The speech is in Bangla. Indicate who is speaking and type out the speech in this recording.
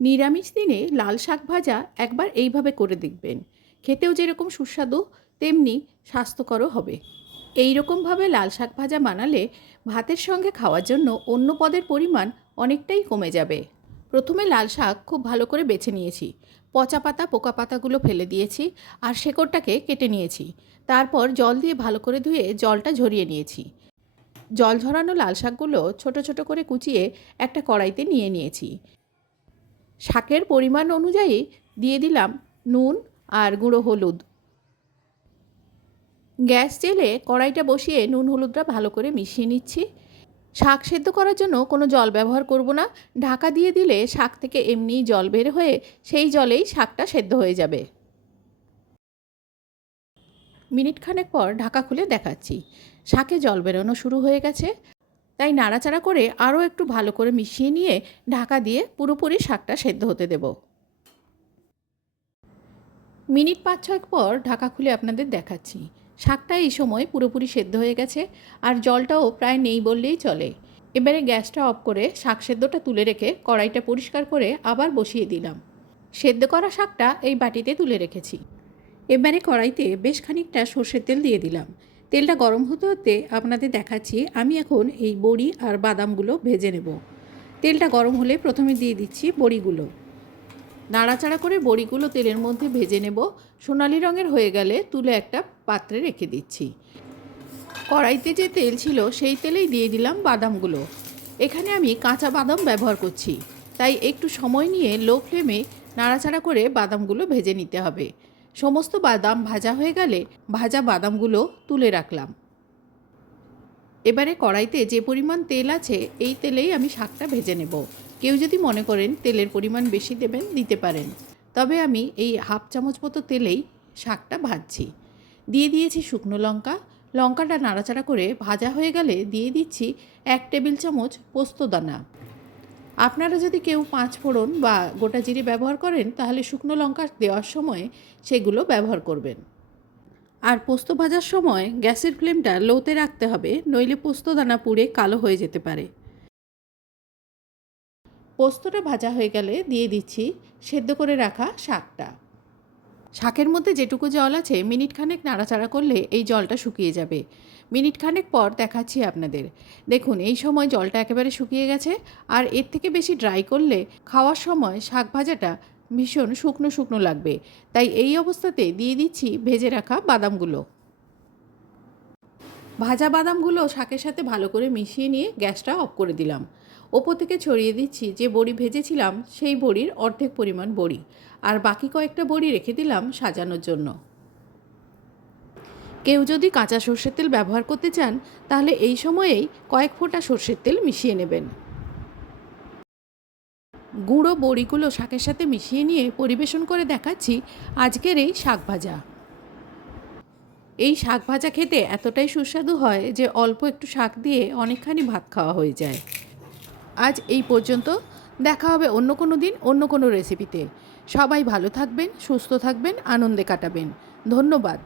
Speaker 1: নিরামিষ দিনে লাল শাক ভাজা একবার এইভাবে করে দেখবেন। খেতেও যেরকম সুস্বাদু, তেমনি স্বাস্থ্যকরও হবে। এই রকমভাবে লাল শাক ভাজা বানালে ভাতের সঙ্গে খাওয়ার জন্য অন্য পদের পরিমাণ অনেকটাই কমে যাবে। প্রথমে লাল শাক খুব ভালো করে বেছে নিয়েছি। পচা পাতা, পোকা পাতাগুলো ফেলে দিয়েছি আর শেকড়টাকে কেটে নিয়েছি। তারপর জল দিয়ে ভালো করে ধুয়ে জলটা ঝরিয়ে নিয়েছি। জল ঝরানো লাল শাকগুলো ছোট ছোট করে কুচিয়ে একটা কড়াইতে নিয়ে নিয়েছি। শাকের পরিমাণ অনুযায়ী দিয়ে দিলাম নুন আর গুঁড়ো হলুদ। গ্যাস জেলে কড়াইটা বসিয়ে নুন হলুদটা ভালো করে মিশিয়ে নিচ্ছি। শাক সেদ্ধ করার জন্য কোনো জল ব্যবহার করব না। ঢাকা দিয়ে দিলে শাক থেকে এমনিই জল বের হয়ে সেই জলেই শাকটা সেদ্ধ হয়ে যাবে। মিনিট খানেক পর ঢাকা খুলে দেখাচ্ছি। শাকে জল বেরোনো শুরু হয়ে গেছে। তাই নাড়াচাড়া করে আরও একটু ভালো করে মিশিয়ে নিয়ে ঢাকা দিয়ে পুরোপুরি শাকটা সেদ্ধ হতে দেব। মিনিট পাঁচ ছয়েক পর ঢাকা খুলে আপনাদের দেখাচ্ছি। শাকটা এই সময় পুরোপুরি সেদ্ধ হয়ে গেছে আর জলটাও প্রায় নেই বললেই চলে। এবারে গ্যাসটা অফ করে শাক সেদ্ধটা তুলে রেখে কড়াইটা পরিষ্কার করে আবার বসিয়ে দিলাম। সেদ্ধ করা শাকটা এই বাটিতে তুলে রেখেছি। এবারে কড়াইতে বেশ খানিকটা সর্ষের তেল দিয়ে দিলাম। তেলটা গরম হতে হতে আপনাদের দেখাচ্ছি, আমি এখন এই বড়ি আর বাদামগুলো ভেজে নেব। তেলটা গরম হলে প্রথমে দিয়ে দিচ্ছি বড়িগুলো। নাড়াচাড়া করে বড়িগুলো তেলের মধ্যে ভেজে নেব। সোনালি রঙের হয়ে গেলে তুলে একটা পাত্রে রেখে দিচ্ছি। কড়াইতে যে তেল ছিল সেই তেলেই দিয়ে দিলাম বাদামগুলো। এখানে আমি কাঁচা বাদাম ব্যবহার করছি, তাই একটু সময় নিয়ে লো ফ্লেমে নাড়াচাড়া করে বাদামগুলো ভেজে নিতে হবে। সমস্ত বাদাম ভাজা হয়ে গেলে ভাজা বাদামগুলো তুলে রাখলাম। এবারে কড়াইতে যে পরিমাণ তেল আছে, এই তেলেই আমি শাকটা ভেজে নেব। কেউ যদি মনে করেন তেলের পরিমাণ বেশি দেবেন, দিতে পারেন। তবে আমি এই হাফ চামচ মতো তেলেই শাকটা ভাজছি। দিয়ে দিয়েছি শুকনো লঙ্কা। লঙ্কাটা নাড়াচাড়া করে ভাজা হয়ে গেলে দিয়ে দিচ্ছি এক টেবিল চামচ পোস্ত দানা। আপনারা যদি কেউ পাঁচ ফোড়ন বা গোটা জিরে ব্যবহার করেন, তাহলে শুকনো লঙ্কা দেওয়ার সময় সেগুলো ব্যবহার করবেন। আর পোস্ত ভাজার সময় গ্যাসের ফ্লেমটা লোতে রাখতে হবে, নইলে পোস্ত দানা পুড়ে কালো হয়ে যেতে পারে। পোস্তটা ভাজা হয়ে গেলে দিয়ে দিচ্ছি সেদ্ধ করে রাখা শাকটা। শাকের মধ্যে যেটুকু জল আছে মিনিট খানেক নাড়াচাড়া করলে এই জলটা শুকিয়ে যাবে। মিনিট খানেক পর দেখাচ্ছি আপনাদের। দেখুন, এই সময় জলটা একেবারে শুকিয়ে গেছে আর এর থেকে বেশি ড্রাই করলে খাওয়ার সময় শাক ভাজাটা ভীষণ শুকনো শুকনো লাগবে। তাই এই অবস্থাতে দিয়ে দিচ্ছি ভেজে রাখা বাদামগুলো। ভাজা বাদামগুলো শাকের সাথে ভালো করে মিশিয়ে নিয়ে গ্যাসটা অফ করে দিলাম। ওপর থেকে ছড়িয়ে দিচ্ছি যে বড়ি ভেজেছিলাম, সেই বড়ির অর্ধেক পরিমাণ বড়ি। আর বাকি কয়েকটা বড়ি রেখে দিলাম সাজানোর জন্য। কেউ যদি কাঁচা সর্ষের তেল ব্যবহার করতে চান, তাহলে এই সময়েই কয়েক ফোঁটা সর্ষের তেল মিশিয়ে নেবেন। গুঁড়ো বড়িগুলো শাকের সাথে মিশিয়ে নিয়ে পরিবেশন করে দেখাচ্ছি আজকের এই শাক ভাজা। এই শাক ভাজা খেতে এতটাই সুস্বাদু হয় যে অল্প একটু শাক দিয়ে অনেকখানি ভাত খাওয়া হয়ে যায়। আজ এই পর্যন্ত। দেখা হবে অন্য কোনো দিন, অন্য কোনো রেসিপিতে সবাই ভালো থাকবেন, সুস্থ থাকবেন, আনন্দে কাটাবেন। ধন্যবাদ।